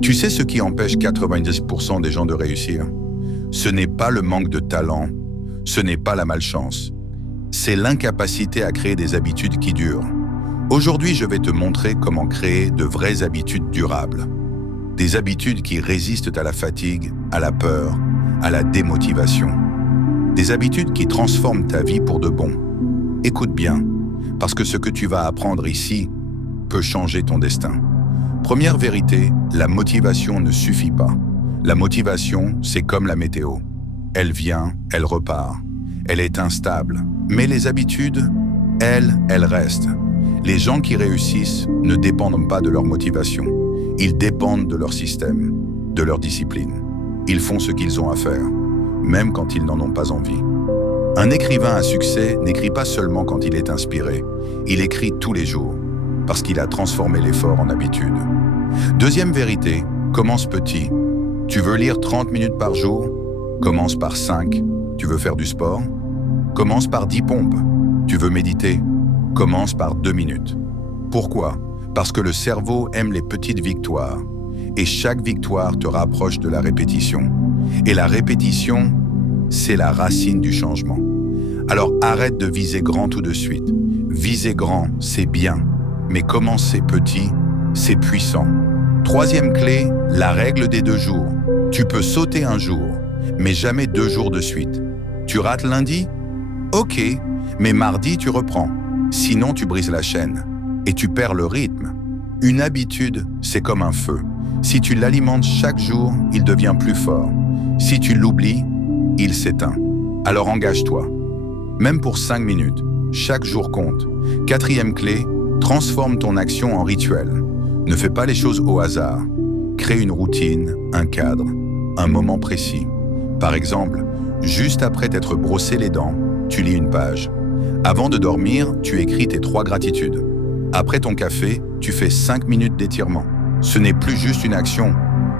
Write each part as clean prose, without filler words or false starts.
Tu sais ce qui empêche 90% des gens de réussir? Ce n'est pas le manque de talent, ce n'est pas la malchance. C'est l'incapacité à créer des habitudes qui durent. Aujourd'hui, je vais te montrer comment créer de vraies habitudes durables. Des habitudes qui résistent à la fatigue, à la peur, à la démotivation. Des habitudes qui transforment ta vie pour de bon. Écoute bien, parce que ce que tu vas apprendre ici peut changer ton destin. Première vérité, la motivation ne suffit pas. La motivation, c'est comme la météo. Elle vient, elle repart. Elle est instable. Mais les habitudes, elles restent. Les gens qui réussissent ne dépendent pas de leur motivation. Ils dépendent de leur système, de leur discipline. Ils font ce qu'ils ont à faire, même quand ils n'en ont pas envie. Un écrivain à succès n'écrit pas seulement quand il est inspiré. Il écrit tous les jours, parce qu'il a transformé l'effort en habitude. Deuxième vérité, commence petit. Tu veux lire 30 minutes par jour? Commence par 5. Tu veux faire du sport? Commence par 10 pompes. Tu veux méditer? Commence par 2 minutes. Pourquoi? Parce que le cerveau aime les petites victoires. Et chaque victoire te rapproche de la répétition. Et la répétition, c'est la racine du changement. Alors arrête de viser grand tout de suite. Viser grand, c'est bien. Mais commencer petit, c'est puissant. Troisième clé, la règle des 2 jours. Tu peux sauter un jour, mais jamais 2 jours de suite. Tu rates lundi? Ok, mais mardi tu reprends. Sinon tu brises la chaîne et tu perds le rythme. Une habitude, c'est comme un feu. Si tu l'alimentes chaque jour, il devient plus fort. Si tu l'oublies, il s'éteint. Alors engage-toi. Même pour 5 minutes, chaque jour compte. Quatrième clé, transforme ton action en rituel. Ne fais pas les choses au hasard. Crée une routine, un cadre, un moment précis. Par exemple, juste après t'être brossé les dents, tu lis une page. Avant de dormir, tu écris tes 3 gratitudes. Après ton café, tu fais 5 minutes d'étirement. Ce n'est plus juste une action,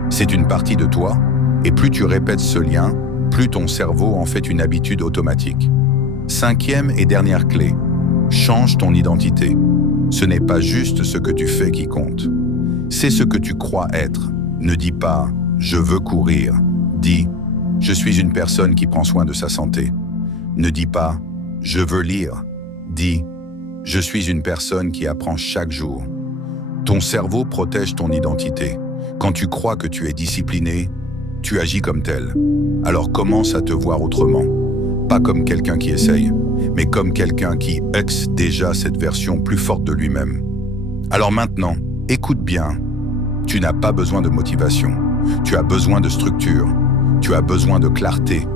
c'est une partie de toi. Et plus tu répètes ce lien, plus ton cerveau en fait une habitude automatique. Cinquième et dernière clé, change ton identité. Ce n'est pas juste ce que tu fais qui compte. C'est ce que tu crois être. Ne dis pas « je veux courir ». Dis « je suis une personne qui prend soin de sa santé ». Ne dis pas « je veux lire ». Dis « je suis une personne qui apprend chaque jour ». Ton cerveau protège ton identité. Quand tu crois que tu es discipliné, tu agis comme tel. Alors commence à te voir autrement. Pas comme quelqu'un qui essaye, mais comme quelqu'un qui exe déjà cette version plus forte de lui-même. Alors maintenant, écoute bien. Tu n'as pas besoin de motivation. Tu as besoin de structure. Tu as besoin de clarté.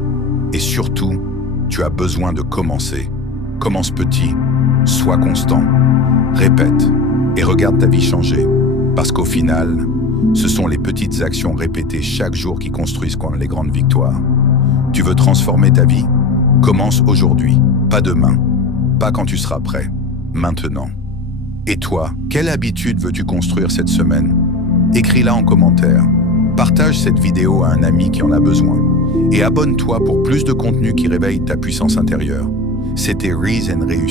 Et surtout, tu as besoin de commencer. Commence petit. Sois constant. Répète. Et regarde ta vie changer. Parce qu'au final, ce sont les petites actions répétées chaque jour qui construisent les grandes victoires. Tu veux transformer ta vie? Commence aujourd'hui, pas demain, pas quand tu seras prêt, maintenant. Et toi, quelle habitude veux-tu construire cette semaine? Écris-la en commentaire. Partage cette vidéo à un ami qui en a besoin. Et abonne-toi pour plus de contenu qui réveille ta puissance intérieure. C'était Reason Réussi.